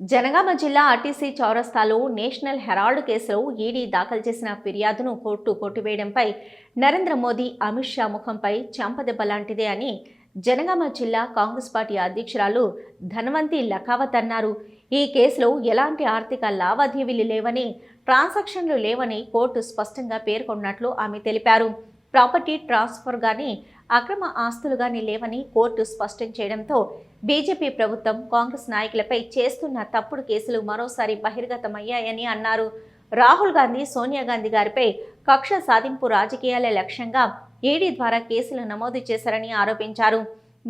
జనగామ జిల్లా ఆర్టీసీ చౌరస్తాలో national Herald కేసులో ఈడీ దాఖలు చేసిన ఫిర్యాదును కోర్టు కొట్టివేయడంపై నరేంద్ర మోదీ అమిత్ షా ముఖంపై చెంపదెబ్బ లాంటిదే అని జనగామ జిల్లా కాంగ్రెస్ పార్టీ అధ్యక్షురాలు ధన్వంతి లఖావత్ అన్నారు. ఈ కేసులో ఎలాంటి ఆర్థిక లావాదేవీలు లేవని, ట్రాన్సాక్షన్లు లేవని కోర్టు స్పష్టంగా పేర్కొన్నట్లు ఆమె తెలిపారు. ప్రాపర్టీ ట్రాన్స్ఫర్ గాని, అక్రమ ఆస్తులు గాని లేవని కోర్టు స్పష్టం చేయడంతో బీజేపీ ప్రభుత్వం కాంగ్రెస్ నాయకులపై చేస్తున్న తప్పుడు కేసులు మరోసారి బహిర్గతమయ్యాయని అన్నారు. రాహుల్ గాంధీ, సోనియా గాంధీ గారిపై కక్ష సాధింపు రాజకీయాల లక్ష్యంగా ఈడీ ద్వారా కేసులు నమోదు చేశారని ఆరోపించారు.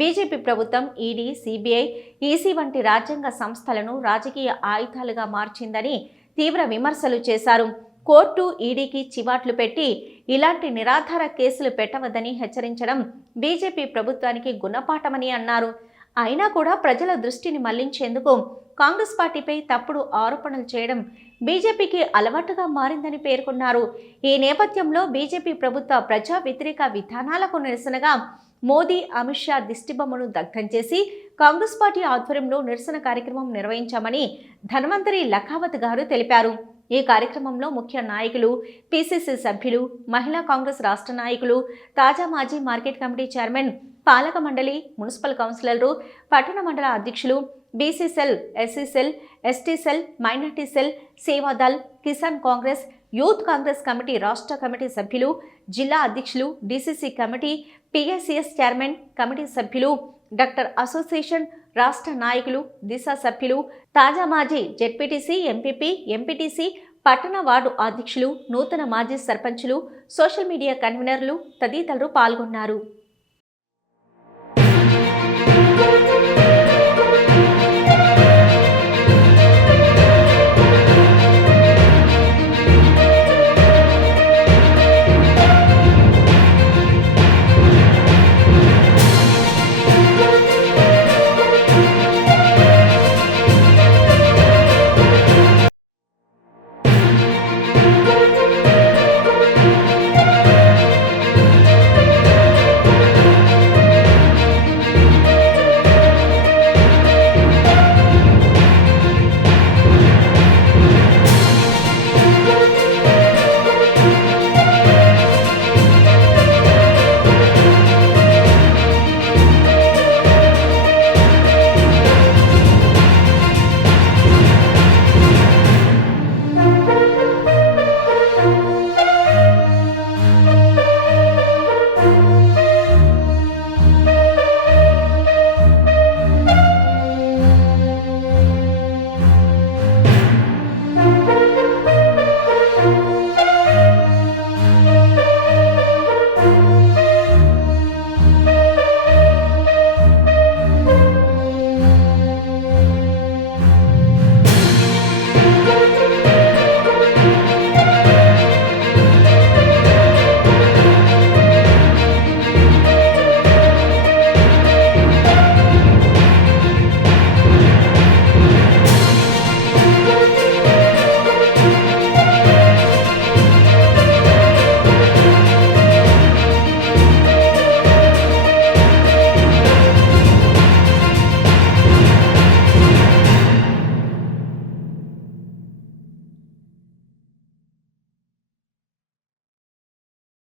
బీజేపీ ప్రభుత్వం ఈడీ, సిబిఐ, ఈసీ వంటి రాజ్యాంగ సంస్థలను రాజకీయ ఆయుధాలుగా మార్చిందని తీవ్ర విమర్శలు చేశారు. కోర్టు ఈడీకి చివాట్లు పెట్టి ఇలాంటి నిరాధార కేసులు పెట్టవద్దని హెచ్చరించడం బీజేపీ ప్రభుత్వానికి గుణపాఠమని అన్నారు. అయినా కూడా ప్రజల దృష్టిని మళ్లించేందుకు కాంగ్రెస్ పార్టీపై తప్పుడు ఆరోపణలు చేయడం బీజేపీకి అలవాటుగా మారిందని పేర్కొన్నారు. ఈ నేపథ్యంలో బీజేపీ ప్రభుత్వ ప్రజా వ్యతిరేక విధానాలకు నిరసనగా మోదీ, అమిత్ షా దిష్టిబొమ్మను దగ్ధం చేసి కాంగ్రెస్ పార్టీ ఆధ్వర్యంలో నిరసన కార్యక్రమం నిర్వహించామని ధన్వంతరి లఖావత్ గారు తెలిపారు. ఈ కార్యక్రమంలో ముఖ్య నాయకులు, పీసీసీ సభ్యులు, మహిళా కాంగ్రెస్ రాష్ట్ర నాయకులు, తాజా మాజీ మార్కెట్ కమిటీ చైర్మన్, పాలక మండలి, మున్సిపల్ కౌన్సిలర్లు, పట్టణ మండల అధ్యక్షులు, BC cell, SC cell, ST cell, minority cell, Seva Dal, Kisan Congress, youth Congress committee రాష్ట్ర కమిటీ సభ్యులు, జిల్లా అధ్యక్షులు, DCC committee, PSCS chairman, committee సభ్యులు, డాక్టర్ అసోసియేషన్ రాష్ట్ర నాయకులు, దిశ సభ్యులు, తాజా మాజీ జెడ్పీటీసీ, ఎంపీపీ, ఎంపీటీసీ, పట్టణ వార్డు అధ్యక్షులు, నూతన మాజీ సర్పంచులు, సోషల్ మీడియా కన్వీనర్లు తదితరులు పాల్గొన్నారు.